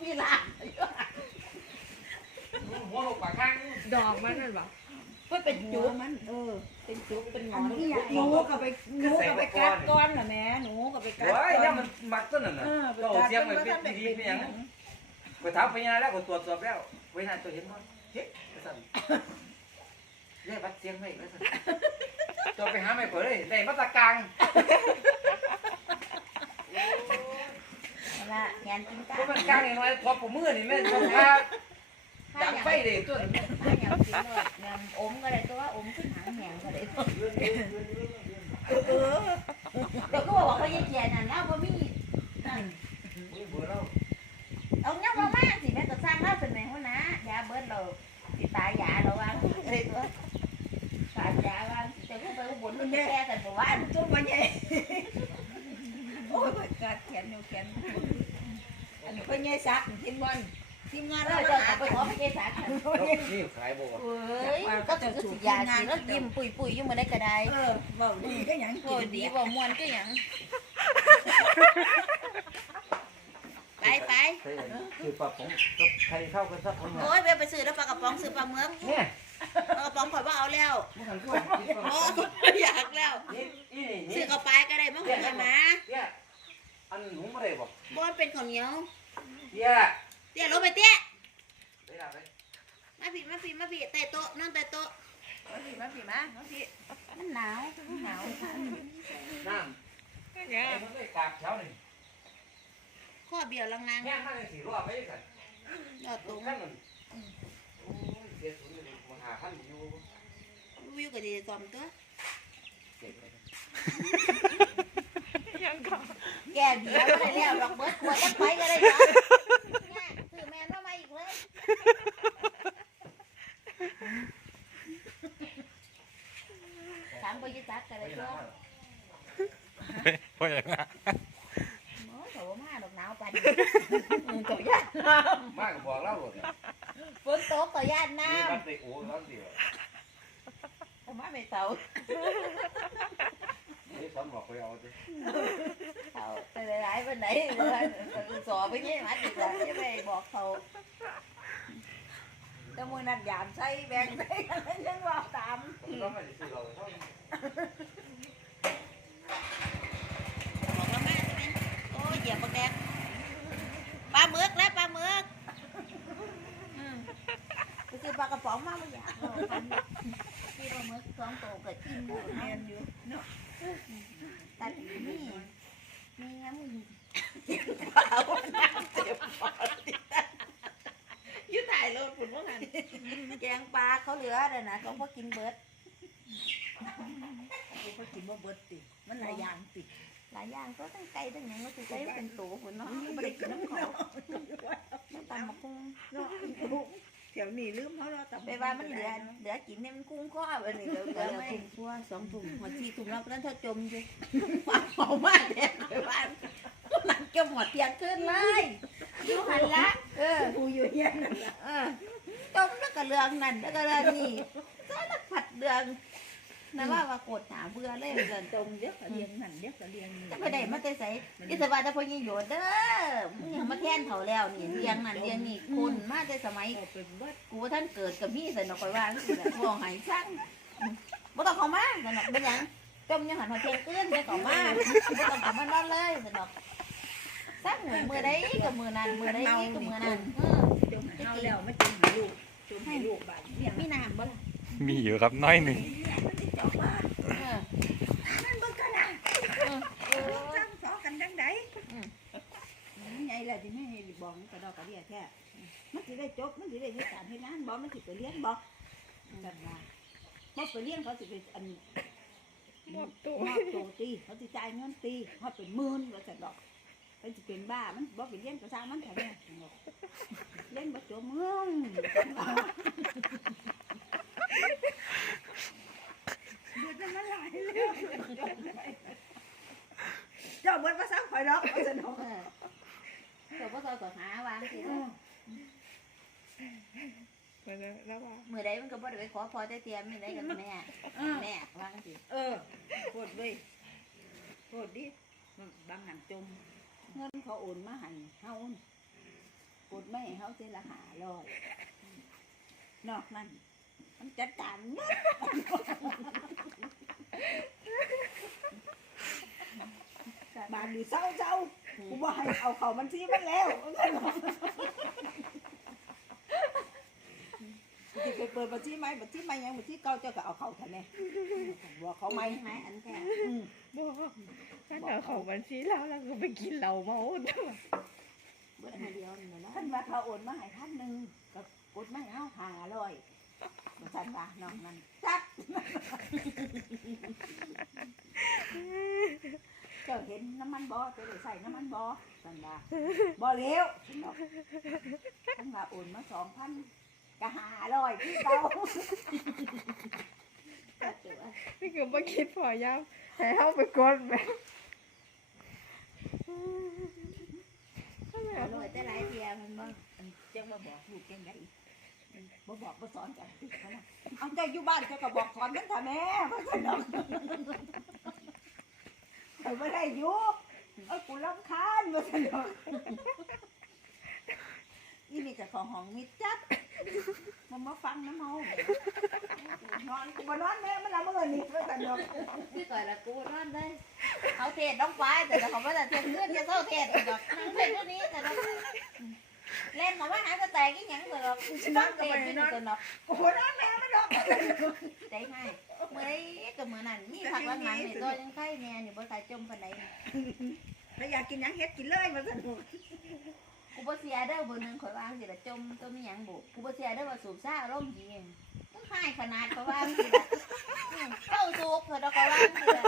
พี่ลานหัวลงปากข้างดอกมันนั่นบ่เพื่อเป็นหัจุวกมันเออ เป็นจุกเป็นหงอัอนนนี้อยากหนูก็ไปหนูก็ไปกัดก้อนเหรอแม่หนูก็ไปกัดโอ้ยก้เนี่ยอนมันมักต้นนั่นน่ะเออไปโตกัดเสียงมัมันนก็เป็นทำเป็นดีเป็นหยังไปถามพญาแล้วก็ตรวจสอบแล้วพญาตัวเห็นว่าเฮ้ยสั่นเรียกวัดเสียงไม่แล้วสั่นตัวไปหาไม่เปิดเลยในมาตรกลาง ละแขนกินกาก็มันกลางอย่างน้อยพอผมมือนี่แม่ต้องพาดับไฟเด็กตัวนี้ถ้าอยากกินเลยงามอมก็ได้ตัวอมขึ้นหางแหงก็ได้ตัวเออเดี๋ยวก็บอกว่าเขาแย่ๆนั่นแล้วบ่มีนั่นมือเบื่อแล้วเอาเงี้ยมามาสิแม่ก็สร้างเล่าเป็นแม่หัวหน้ายาเบิดเราสิตายยาเราวางอะไรตัวตายยาวางแต่พวกไปอุบลมันแก้กันบ่ว่าอันจุ๊บมันใหญ่โอ้ยไปกัดแขนอยู่แขน อันนี้ก็ใหญ่ซักทีมงานทีมงานเราเราจะจะไปขอพระเจ้าสาขันนี่ขายบ่เฮ้ยก็จะสุดยาสิแล้วยิ้มปุยปุยอยู่มาได้ก็ได้เออบอกดีก็ยังโอ้ดีบ่ม่วนก็หยังไปไปคือปลาผมกับใครเข้ากันสักคนโอ้ยไปไปซื้อแล้วปลากระป๋องซื้อปลาเมืองเนี่ยปลากระป๋องข่อยว่าเอาแล้วมันหันตัวโอ้อยากแล้วนี่นี่ซื้นี่อกระปก็ได้มั้งหัวมาเนี่ยอันหนูไม่ได้บอกบ่เป็นข้าวเหนียว เนี่ยเตี้ยลงไปเตี้ยไปละไปมาผิดมาผิดมาผิดเตะโต๊ะนั่งเตะโต๊ะมาพี่มาพี่มามาพี่มันหนาวมันหนาวน้ำไอ้มันได้กาบเช้านี่ข้อเบี้ยวลังนางแห้งมากเลยสี่รอบไปกันยอดตตุรงงขั้นนั้นโอ้ยเสียศูนย์เลยมาหาพันอยู่วิวก็ดีซอมตัวเจ็บเลยแกเบี้ยวก็ได้แล้วดอกเบิดขวดจักไปก็ได้จ้ะเนี่ยซื้อแมนมาใหม่อีกเลยถามไปยึดจักกันเลยตัว เพราะอย่างนั้น โอ้ยโถมาดอกหนาวปันตัวยาน มากบอกเล่าหมด ฝนตกตัวยานน้ นี่มันไปโอ้ร้อนเดียวำทำไมไม่เตา นี่สำหรับไปเอาดิ เตาไปหลายๆไปไหนเลยสอไปยี่มัดอีกแล้วยังไม่บอกเขา แต่มือนัดยามใส่แบ่งใส่กันยังว่าตาม เราไม่ได้ซื้อเราเท่านี้ บอกว่าแม่ใช่ไหมโอ้ยเหยียบปลาแดกปลาหมึกแล้วปลาหมึกอืมไปซื้อปลากระป๋องมาไม่อยากเอาพันซื้อปลาหมึกสองโตวเกิดกินอยู่ แม่ เนาะ นอยู่เนาะ ตัดนี่นี่งั้นมึง ยืดถ่ายรถฝุ่นว่างัน แกงปลา เขาเหลือเด้อนะเขาพอกินเบิดกูก็กินบ่เบิดติมันหลายอย่างติหลายอย่างก็ตั้งไก่ตั้งหยังก็สิใช้เป็นตัวหุ่นเนาะไม่ได้กินน้ำเขาไม่ตำมะกุ้งเนาะแถวนี้ลืมเขาเราแต่ไปว่ามันเหลือเหลือกินเนี่ยมันกุ้งข้อแบบนี้เหลือเหลือไม่ถุงทั่วสองถุงหัวชีถุงเรานั้นเท่าจมอยู่ปากเมามากเลยไปบ้านหลังเกี่ยวหัวเตียงขึ้นเลยอยูหันละเออกูอยู่เฮียนั่นล่ะ เออจมแล้วก็เรื่องนั่นแล้วก็เรื่องนี้สารพัดเรื่องนั่นว่าว่าโกดหาเบื่อเลยเกินตรงเยอะกะเรียงนั่นเยอะกะเรียงนี่จะไปได้มาแต่ใส่อิสวาจะพอยิ่งโยดเด้อมึงยังมาแท่นเขาแล้วนี่เรียงนั่นเรียงนี่คุณมาแต่สมัยเอาเป็นเบิดกูท่านเกิดกับพี่ใส่นกคอยว่าสิแหละพวงหายช่างบ่ต้องเขามาสนอกเป็นหยังจมยังหันหัวเทียนเอื้อนจะเขามาบ่ต้องเขามานอนเลยสนอกสักมือมือใดกับมือนั้นมือใดกับมือนั้นจมห้เฮาแล้วไม่จมห้ลูก จมให้ลูกบาดเนี่ยมีน้ำบ่ล่ะมีอยู่ครับน้อยหนึ่งมันสิจบว่าเออมันเบิ่งกันนะเออเออซ้ำสอกันจังไดไงล่ะที่แม่บอกมันกระดอกกระเดียแท้มันสิได้จบมันสิได้ยึดการให้งานบ่มันสิไปเรียนบ่กันว่าบ่ไปเรียนเขาสิไปอันหมดตัวมอบตัวตีเขาสิจ่ายเงินตีเขาเป็นหมื่นว่าซั่นดอก เป็นสิเป็นบ้ามันบ่ไปเรียนก็สร้างมันเถอะแม่เล่นบ่จบมึงเดือดมันหลายเรื่องเจ้าเบิดภาษาข่อยดอกว่าซั่นดอกเออเดี๋ยวพ่อซอยก็หาวางสิแล้วว่ามือใดมันก็บ่ได้ไปขอพอแต่เตรียมมือใดกับแม่แม่วางสิเออโคตรเว้ยโคตรดิบางหันจม เงินเขาโอนมาให้เฮาน่ะกดไม่ให้เขาเสียละหาร้อยนอกนั้นมันจัดการหมดบานดีเศร้าเศร้ากูว่าให้เอาเขาบัญชีมันแล้วจะ ไปเปิดบัญชีไหมบัญชีไหมยังบัญชีเก่าเจ้าก็เอาเขาทำไมบอกเขาไหมไหมอันแท้อืมบอกถ้าเราของบัญชีเราเราก็ไปกินเหล้าเมาด้วยเบิดมาเดียวนี่แหละท่านว่าเขาโอนมาให้พันหนึ่งก็กดไม่เอาหาร้อยบ่ทันว่าน้องนั่นจัดเจ้าเห็นน้ำมันบ่เจ้าได้ใส่น้ำมันบ่ท่านว่าบ่เลี้ยวท่านว่าโอนมาสองพัน ก็หาร้อยที่เก่าจัดตัวนี่คือบ่คิดพอยามให้เฮาไปกดแม่อร่อยแต่หลายเทียมันบ่จังมาบอกลูกจังไดบ่บอกบ่สอนกันติเขานะเอาเจ้าอยู่บ้านเจ้าก็บอกสอนกันเถอะแม่ว่าซั่นดอกเอาบ่ได้อยู่เอ้ยกูรำคาญว่าซั่นดอกอีนี่ก็ของห้องมิดจัด มันมาฟังน้ำเมานอนกูบ่นอนแม่มันละเมื่อนี่ว่าซั่นดอกคือก่อยละกูนอนเลยเขาเทศน้องไฟแต่เขาไม่ได้เทศเงื่อนจะเศร้าเทศแต่ดอกนั่งเทศตัวนี้แต่ดอกเล่นของว่าหายก็แตกกี่หยังแต่ดอกนั่งเทศที่นี่แต่ดอกกูบ่นอนแม่มันดอกใจให้เมื่อไรก็เมื่อนั้นมีผักหวานมันนี่ตัวยังไข่แน่นี่บ่ใส่จมปานใดถ้าอยากกินหยังเฮ็ดกินเลยว่าซั่นดอก กูบ่เสียเด้อเบอร์หนึ่งข่อยวางสิละจมตัวมีหยังบุกูบ่เสียเด้อว่าสูบซ่าอารมณ์ดีต้องให้ขนาดข่อยวางสิละอืมเข้าสูบเถอะดอกข่อยวางสิละ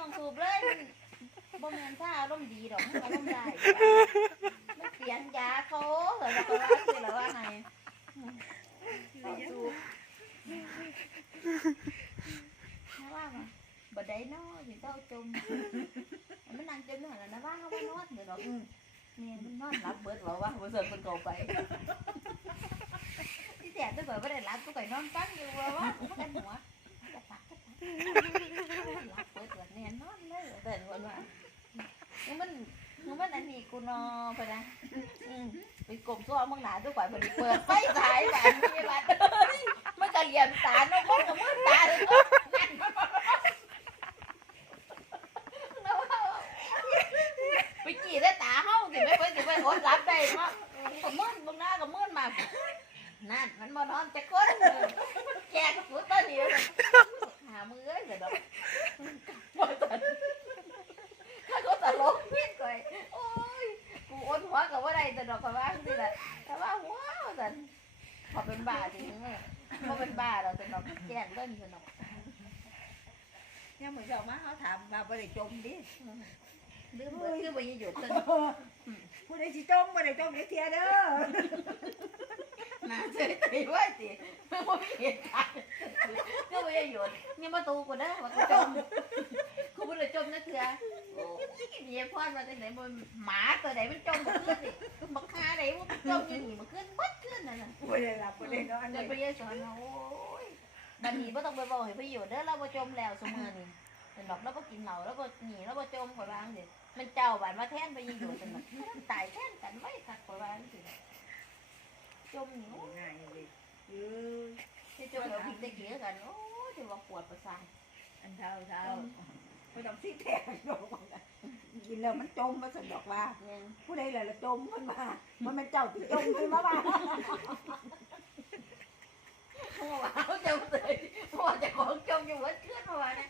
ต้องสูบเลยมันบ่แม่นซ่าอารมณ์ดีดอกมันอารมณ์ได้มันเปลี่ยนยาเขาเถอะดอกข่อยวางสิละว่าไงอืมเข้าสูบนะว่ามาบ่ได้เนาะสิเจ้าจมมันนั่งจมอยู่หั่นน่ะนะว่าเฮาบ่นอนเด้อดอกเนี่ ยมันนอนรับเบิดบอกว่าบ่เสิร์ฟคนเก่าไป ที่แท้ตัวบ่ได้รับตัวก่นอนฟังอยู่ว่าว่ากันหัวกระตักกระตักรับเบิดตัวเนี่ยนอนเลยแต่คนว่านี่มันนี่มันอันนี้กูนอไปนะอืมไปกลมตัวมึงหนาตัวก่อยพอดีเปิดไฟฉายแบบนี้บัดมันก็เหลี่ยมตาเนาะมันก็มืดตาเลยเนาะนั่นไปกี่ได้ตาเฮาสิไม่ไปสิไปอดรับได้เนาะก็มืดมึงหน้าก็มืดมานั่นมันบ่นอนแต่คนแกก็สุดตอนนี้หามือเอ้ยเดี๋ยวดอกบ่ตันถ้าก็ตลกเพี้ยนก่อยโอ้ยกูอดหัวก็ บ่ได้แต่ดอกก็ว่าจังซี่แหละแต่ว่าว้าวสันพอเป็นบ้าจริงๆเลยบ่เป็นบ้าเราแต่ดอกแกล้งเล่นสนุกเนี่ยังมื้อเช้ามาเขาถามว่าบ่ได้จมดิลืมเบิดคือบ่ยังหยุดเพิ่นผู้ใดสิจมบ่ได้จมเด็กเทียเด้อน่าเสียใจไว้สิไม่บ่มีเหตุการณ์ก็บ่ยังหยุดนี่มาตูกูเด้อว่ากูจมกูบ่ได้จมนะเถื่อ โอ้ยมีพรมาจังได๋บ่หมาตัวใดมันจมบ่ขึ้นนี่บักคาใดมันจมอยู่นี่มันขึ้นบัดขึ้นนั่นน่ะบ่ได้หลับบ่ได้นอนเลเดี๋ยวยไปเยอะสอนว่าโอ้ยบัดนี้บ่ต้องไปบอกให้ประโยชน์เด้อเราบ่จมแล้วซุมื้อนี้เป็นดอกเราบ่กินเหล้าแล้วบ่หนีแล้วบ่จมข่อยวาจังซี่มันเจ้าบาดมาแทนไปยิงอยู่ซั่นน่ะมันตายแทนกันไว้คักข่อยวาจังซี่จมนี่โอ้ยง่ายเลยเออที่จมแล้วพิกตะเกียกันโอ้ยจะว่าปวดประสาทอันเท่าเท่า ม่ต้องซีแตกดอกว่ากินแล้วมันจมมาสนดอกว่าผู้ใดล่ะละจมมันมามันมันเจ้าติจมเพิ่นมาบ้าเพราะว่าเขาจมเลยพ่อจะของจมอยู่วัดขึ้นเพราเนี่ย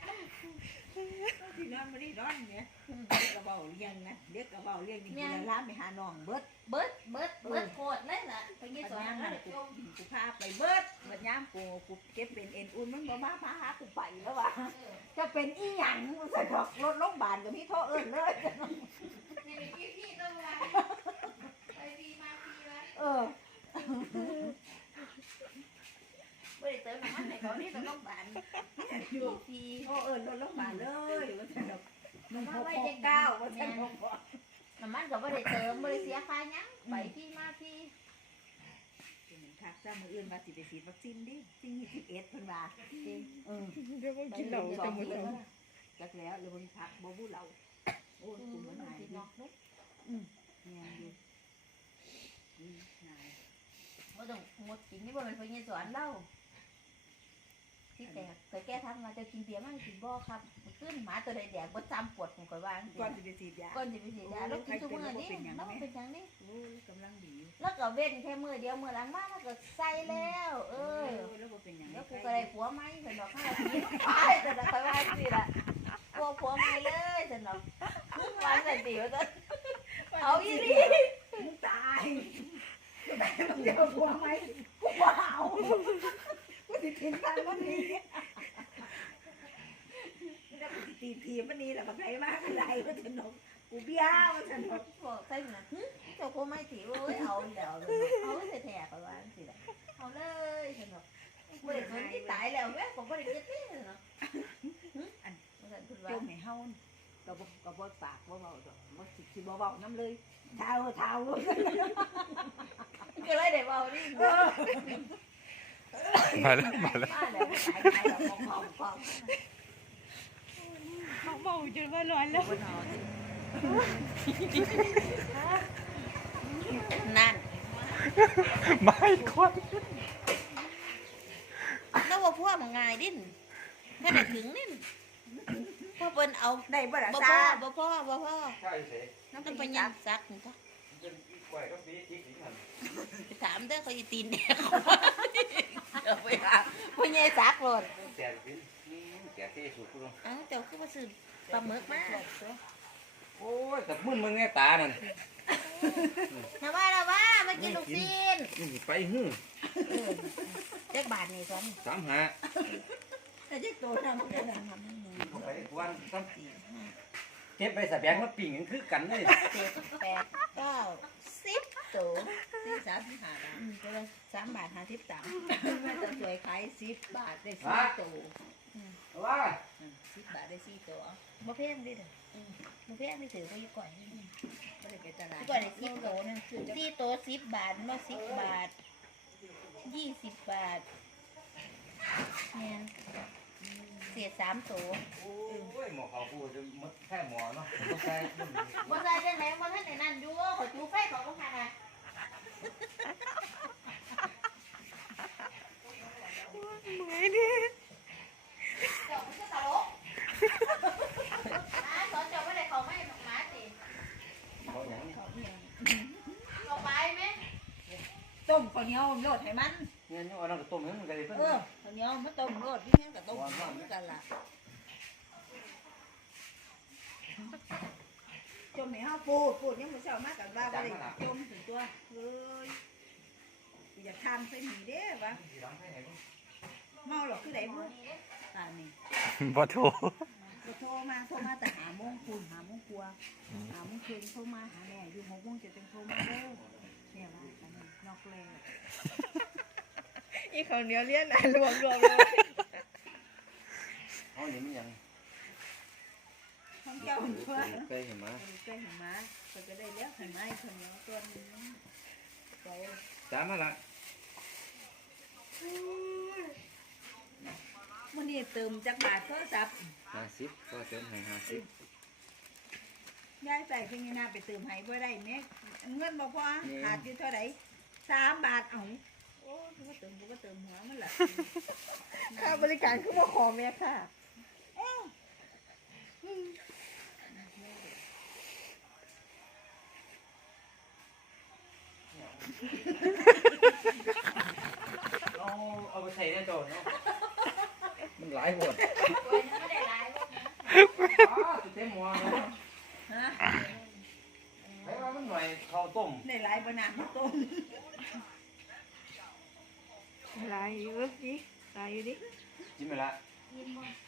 ที่นอนบ่ได้นอนเนี่ยเด็กก็เว้าเลี้ยงนะเด็กก็เว้าเลี้ยงนี่กูละลามไปหาน้องเบิดเบิดเบิดเบิดโคตรเลยล่ะไปยี่ปัญสอนญามแล้นั่วนเดี๋ยวกูจมกูพาไปเบิดบัดยามกูกูเก็บเป็นเอ็นอุ่นมันบ่มาพาหากูไปแล้วว่ะจะเป็นอีหยังสะดอกรถโรงพยาบาลก็มีโทรเอิ้นเลยนี่มีพี่พี่ตัววันไปพี่มาพี่มาเออ ไม่ได้เติมน้ำมันในเขานี่ต้องต้องบานอยู่พี่โอ้เอิ้นรถโรงพยาบาลเลยว่าสะดอกมันหกหกเก้าว่าสะดอกน้ำมันก็ไม่ได้เติมไม่ได้เสียค่าหยังไปพี่มาพี่คักซะมื้ออื่นว่าสิไปฉีดวัคซีนดิสิ่งที่11เพิ่นว่าเออเดี๋ยวบ่กินเหล้าสอจะงหมดเดือนแล้วแล้วจักแล้วเลยเบิ่งพักบ่บู้เราโอ้ยกูมันหายพี่อยู่น้องนุ๊กเนี่ยอยู่อืมบ่ต้องหมดกินนี่บ่เป็นพญสอนเล่า ที่แตกแต่แกทำมาจะกินเบียร์มันกินบ่ครับขึ้นหมาตัวใดแดกบ่จำปวดของข่อยว่าจังก่อนซี่จะไปฉีดยาก่อนจะไปฉีดยาแล้วกินทุกมื้อนี่เป็นหยังแล้วไหมเป็นจังนี่โอ้ยกำลังดีอยู่แล้วก็เว้นแค่มื้อเดียวมื้อหลังมาแล้วก็ใส่แล้ว เอ้ยแล้วบ่เป็นหยังแล้วกูก็ได้ผัวใหม่เพิ่นบอกข้าวทีไปแต่ละข่อยว่าจังซี่ล่ะผัวผัวใหม่เลยซั่นเนาะวันสันติว่าซั่นเอาอีหลีมึงตายจะได้มึงเดียวผัวไหมกูบ่เอา กูสิทิ้งทางวันนี้แล้วกูสิตีทีวันนี้แหละบักไหนมากอะไรก็สนุกกูเบี้ยวก็สนุกบอกใส่น่ะหึเจ้าผัวใหม่สิโอ้ยเอาแล้วเอาแท้ๆข่อยว่าจังซี่ล่ะเอาเลยซั่นเนาะบ่ได้สนที่ตายแล้วแม่ก็บ่ได้เกิดนี่เนาะอันว่าซั่นเพิ่นว่าจมให้เฮาก็บ่ก็บ่ปากบ่เว้าดอกบ่สิสิบ่เว้านำเลยเท้าเท้าเลยก็เลยได้เว้านี่เออ มาแล้วมาแล้วมาแล้วตายตายแล้วของของของเขาเมาจนว่าร้อนแล้วบ่นอนนั่นไม่ควันแล้วว่าพวกมันง่ายดิ้นแค่ไหนถึงนี่พอเปิ้นเอาได้บ่ล่ะบ่ซ่าพ่อบ่พ่อบ่พ่อใช่เสร็จน้ำเป็นปัญญาซักนี่จ้ะเป็นกล้วยก็ปีที่ถึงมันไปถามเด้อเขาอีตีนแดงเดี๋ยว ไปหาพ่อใหญ่ซักโลดแต่เป็นแก่ที่สุดกูลงเอ้าเจ้าคือมาซื้อปลาหมึกมาโอ้ยแต่มึนมึงไงตานั่นนะว่านะว่ามากินลูกซีนนี่ไปหื้อเออเจ็กบาทนี่ซ้อนสามหาแต่จักโตนำกันไปวันสามเก็บไปใส่แบงมาปิ่งกันคือกันเลยเจ็ดแปดเก้าสิบ ตัวที่สามสิบห้าบาทอืมตัวละสามบาทห้าสิบสามแม่จะสวยขายสิบบาทได้สี่ตัวว่าสิบบาทได้สี่ตัวบ่แพงเดิเด้ออืมบ่แพงนี่ถือว่าอยู่ก่อนนี่ไม่ได้ไปตลาดก่อนได้สิบโตนะสี่โตสิบบาทมาสิบบาทยี่สิบบาทเนี่ย เสียสามโตโอ้ยหมอเขากูจะมดแค่หมอเนาะต้องใช้รุ่นนี้บ่ใส่จังไหนบ่ทันได้นั่นอยู่ขอจูไฟเขาก็พาน่ะเมื่อยดิเจ้ามันคือตลกอ่าสอนเจ้าบ่ได้เข้าไม่หมาสิเขาอย่างนี้เข้าไปไหมต้มข้าวเหนียวโลดให้มันเงี้ยนี่ว่าน้องต้มให้มันก็ได้เพิ่นเออข้าว เหนียวมันต้มโลดพี่แม่ก็ต้มพร้อมกันล่ะจมให้เฮาปูดปูดยังบ่เช้ามากันว่าบ่ได้จมถึงตัวเอ้ยอยากทานใส่หมีเด้วะเมาหรอกคือไดบ่ตานี่บ่โทรก็โทรมาโทรมาแต่หาโมงคุณหาโมงกลัวหาโมงคืนโทรมาหาแม่อยู่หกโมงจะเป็นโทรมาเด้อแม่ว่าอันนี้นอกแล้ว อีเขาวเหนียวเลี้ยนอะรวมรวมเลยเขานี่มันยังของเจ้าหัวไปเห็นไหมใกล้หิมะก็จะได้เลี้ยงหิมะคนเดียวตัวนึงโตสามาละมันนี่เติมจากบาทโทรศัพท์ห้าสิบก็เติมให้ห้าสิบย้ายใส่เพียงนี้นาไปเติมให้บ่ได้แม่เงินบ่พอขาดอยู่เท่าไหร่สามบาทเอา โอ้กูก็เติมกูก็เติมหัวมันละค่าบริการคือบ่ขอแม่ค่ะเอาเอาไปใส่ในโจทย์เนาะมันหลายบทตัวนี้ไม่ได้หลายบ่อ้าสุดเต็มหัวเนาะ ฮะ ใครว่ามันหน่อยข้าวต้ม ได้หลายบนานมันต้ม ลายอยู่ดิลายอยู่ ดิจิ้มไปละ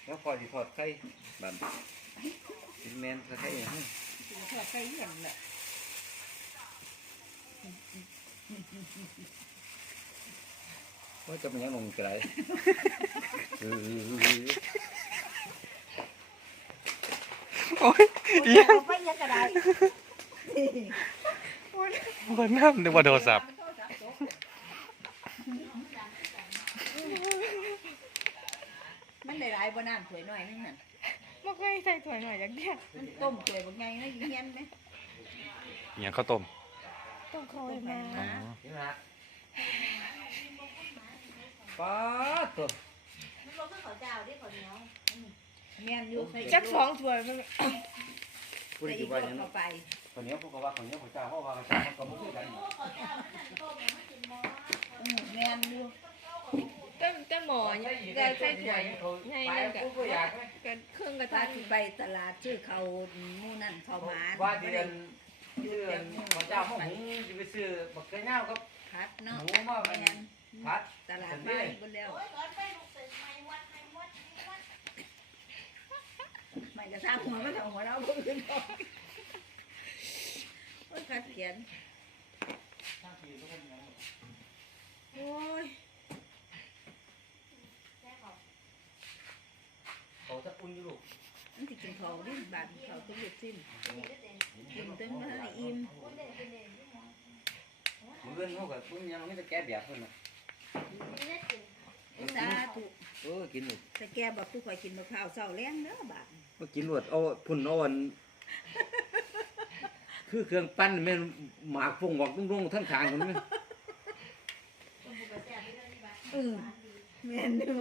แล้วพอสิทอดไข่บันกินแมนไข่อย่างนี้ทอดไก่เห็นแหละว่าจะเป็นยังลงกระไรเออโอ้ยเอียงเอาไปยังกระไดบ่น้ำนึกว่าโทรศัพท์ มันได้หลายบนาน ถวยหน่อยนึงนั่นบ่เคยใส่ถ้วยหน่อยอย่างเดียวมันต้มถวยบางไงนะยิ่งเงี้ยนไหมเอียงข้าวต้มต้องคอยมาอ๋อนี่นะป้าดตัวมันบ่คือข้าวเจ้าเด้ข้าวเหนียวแม่นอยู่ใส่จักสองถ้วยมันพูดใส่ดีอีกว่าเข้อย่างนั้นาไป คนนี้พวกเขาว่าคนนี้เขาเจ้าเขาว่าเขาเจ้าเขาก็ไม่คุยกันโอ้ข้าวเจ้ามันนั่นต้มมันกินบ่ อืมแม่นอยู่ แต่แต่ห มอเนี่ยได้ใส่ถ้วยใหญ่ไปนึงก็กูก็อยากไหมก็เครื่องกระถ้าทะที่ไปตลาดชื่อเขาหมู่นั่นเขาหมาว่าเดือนเดือนเขาเจ้าเขาหุงจะไปซื้อบักเกลือเน่ากับพัดเนาะหมูมาเป็นแม่นพัดตลาดบ้านบนแล้วโอ้ยก่อนไปลูกเสือไม้วัดไม้วัดไม้วัดไม่กระซ่าหัวมันทำหัวเราบ่ขึ้นบ่โอ้ยขัดเขียนโอ้ย เขาจะอุ่นอยู่ลูกมันสิกินเขาวดิบาดเขาต้องเด็ดซิมกินตึงมาให้อิ่มมือเงินเขาก็ปุ้นยังไม่จะแก้แบบเพิ่นน่ะสาธุเออกินหมดแต่แกบอกผู้ข่อยกินมะพร้าวเศร้าแรงเด้อบาดมากินหมดเอาพุ่นเอาอันคือเครื่องปั้นแม่นหมากฟงบอกรุ่งๆทั้งทางคนนี้เออแม่นอยู่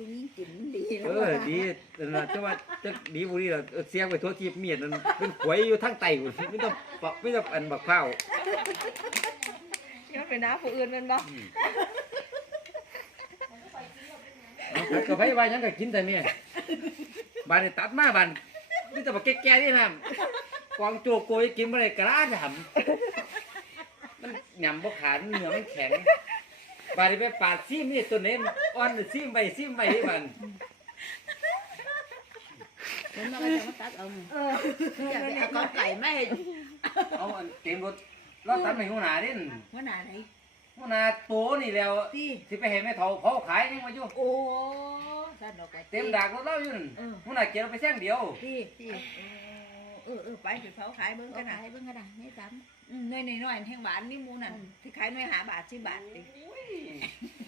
ผู้หญิงกินมันดีเออดีแต่นะจะว่าจะดีบุรีล่ะเออเสียงไปทั่วทีบเมียดนั่นเป็นขวยอยู่ทั้งไตพุ่นไม่ต้องปะไม่ต้องอันบักข้าวยังเป็นน้าผู้อื่นแมันบ่เอาก็ไปว่าหยังก็กินแต่เมียบ้านนี่ตัดมาบ้านนี่แต่บักแก่ๆนี่นะกวางโจโกยกินบ่ได้กระด้างทำมันหยำบ่ขาดเนื้อมันแข็งบ้านนี้ไปปาดซีมนี่ตัวนี้ อ่อนซีมไปซีมไปที่บ้านคนมาก็จะมาตัดเอาหนึ่งอย่าไปเอาก้อนไก่ไม่ให้เอาอันเต็มรถเราตัดไปหัวหน้าเด่นหัวหน้าไหนหัวหน้าโตนี่แล้วที่สิไปเห็นแม่เฒ่าเผาขายยังมาอยู่โอ้ท่านดอกไก่เต็มดากรถเราอยู่นั่นหัวหน้าเกียร์ไปแซงเดียวที่ที่เออเออไปไปเผาขายเบิ้งก็กันได้นะเบิ่งก็ได้นี่ซ้ อืมน้อยๆน้อยๆแห้งหวานนี่หมูนั่นที่ขายน้อยหาบาทสิบาทดิ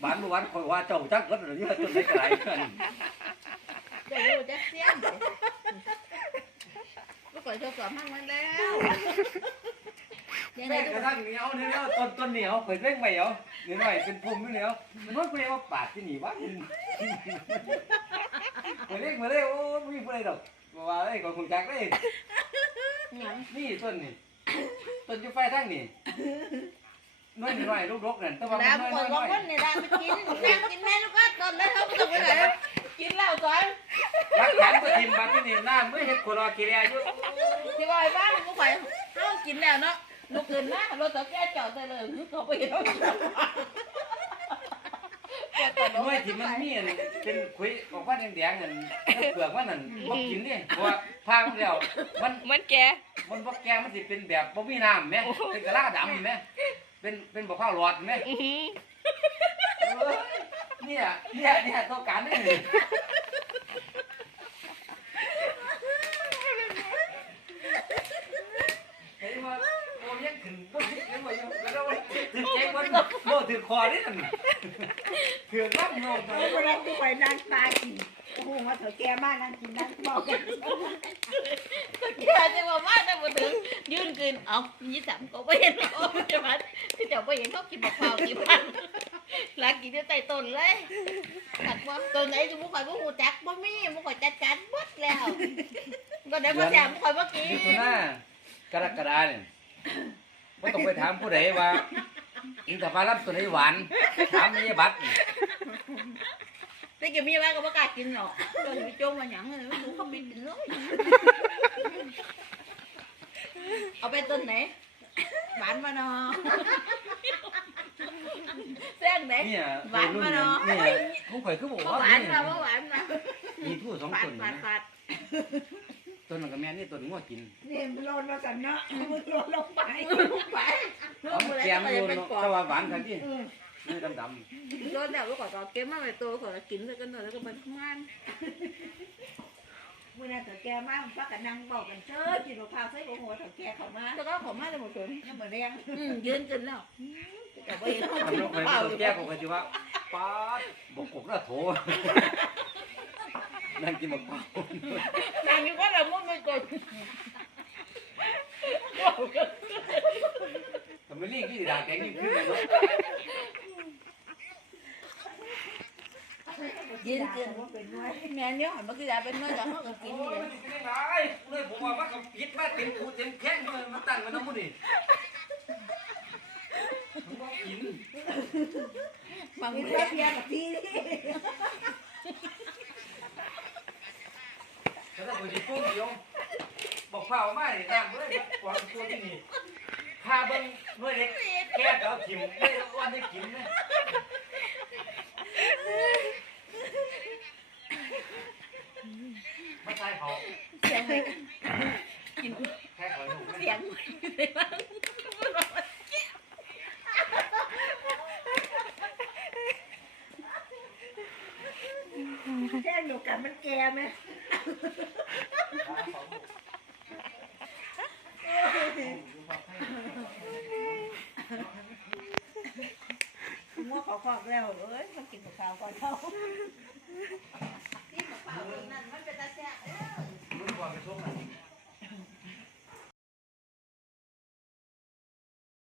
บ้านเมื่อวานคอยว่าเจ้าจักรถหรือยังต้นไม้ไกลกันำจะรู้จะเสียงลูกก่อยทดสอบมั่งมันแล้วยังไงแม่ทุกกระทั่งเหนียวเหนียวต้นต้นเหนียวเปิดเร่งไปเหนียวเหนียวหน่อยเป็นพุ่มเหนียวมันว่าเปรี้ยวปาดที่หนีวะเปิดเร่งมาเลยโอ้ไม่มีอะไรดอกว่าเลยของคุณจักเลยหยังนี่ต้นนี่ ต้นยูไฟทั้งนี่น้อยหน่อยลูกรกนั่นแต่ว่าน้ำน้อยก่อยน้ว่าอยคนนี่ได้ไปกินนั่งกินแม่ลูกก็ตอนแล้วเขาไม่ต้องไปไหนกินเหล้าก่อนรักแขนก็ทิมบัดที่นี่หน้าไม่เห็นคนรอกิริยาอยู่ที่ว่าไอ้บ้านลูกก่อยเขากินแล้วเนาะลูกขึ้นมารถตะแก่จอดได้เลยเขาไปเห็นเขากินแล้ว น้อยที่มันมีอันเป็นคุยออกว่าแดงๆอันเปลือกมันนั่นบ่กินนี่เพราะว่าพามันแล้วมันมันแกมันบ่แก่มันสิเป็นแบบบ่มีน้ำแม่เป็นกะลาดำแม่เป็นเป็นบ่ข้าวหลอดแม่อื้อหือเออเนี่ยเนี่ยเนี่ยตัวการนี่นี่เห็นว่าโอ้ยังขึ้นบ่คิดยังว่าอยู่แล้วถึงใจมันบ่ถึงคอนี่นั่น เถือน้ำโยมโอ้วันนั้นที่ไปนั่งตากินโอ้โหมาเถอะแกมากนั่งกินนั่งบอกกันแกจะบอกว่าแต่มาถึงยืนกินเอายี่สามก็ไม่เห็นเขาจะมาที่เจ้าไม่เห็นเขากินมะพร้าวกี่พันลากินที่ใต้ต้นเลยถักว่าตัวไหนจะมุกข่อยมุกหูจักบ่มีมุกข่อยจัดการหมดแล้วก็ได้มาแซมมุกข่อยมากินนี่ตัวหน้ากรกฎาเนี่ยบ่ต้องไปถามผู้ใดว่า อินทผลัมตัวไหนหวานถามมีบัตรแต่กี่มีไว้ก็ไม่กล้ากินหรอกโดนไปจงมาหยังเลยไม่รู้เขาไปกินเลยเอาไปต้นไหนหวานมาเนาะแซงไหนเนี่ยหวานมาเนาะเนี่ยผมข่อยคือบอกบ่ว่าหวานมาบ่หวานมามีทู่สองปาดต้นปาดนะปาด ต้นนั้นก็แม่นี่ต้นงัวกินเนี่ยมันโลนมาสันเนาะมันโลนลงไปไปเอามาแกมโยนเนาะแต่ว่าหวานกันที่นี่ดำโดนแล้วลูกก่อนก็เก็บมาไว้ตัวก่อนกินแล้วก็นอนแล้วก็ไปทำงานเมื่อนั้นเถอะแกมาพักกันนั่งบอกกันเชิดกินมะพร้าวใส่หัวเถอะแกเข้ามาแล้วก็ขอมาเลยหมดเลยยังเหมือนแรงอืมยืนกินแล้วแต่บ่เห็นเขาๆกินทำลงไปข้าวตัวแก้ผมก็จะว่าป๊าดบกกกระโถ นั่งกินมะพร้าวนางอยู่ก็ละมุนไม่กดทำไมเรียกยี่ด่าแกงยิ่งขึ้นเลยเนาะกินกินแม่เนี่ยหันมาคืออยาเป็นน้อยแต่เขาก็กินอยู่เลยผมว่ามันก็ผิดมาเต็มหูเต็มแข้งเลยมันตั้งไว้น้ำมันนี่ผมว่ากินบางมีทีเพียกับพี่ แต่ถ้าผมจะพูดเดียวบอกเผาไม่น้ำเลยกวางตัวที่นี่พาเบิ้งเมื่อเล็กแก่ก็เอาถิ่มไม่วันได้กินนะไม่ใช่เขาเสียงเลยกินแค่เขาหนุ่มเสียงเลยบ้างแค่อยู่กันมันแก่ไหม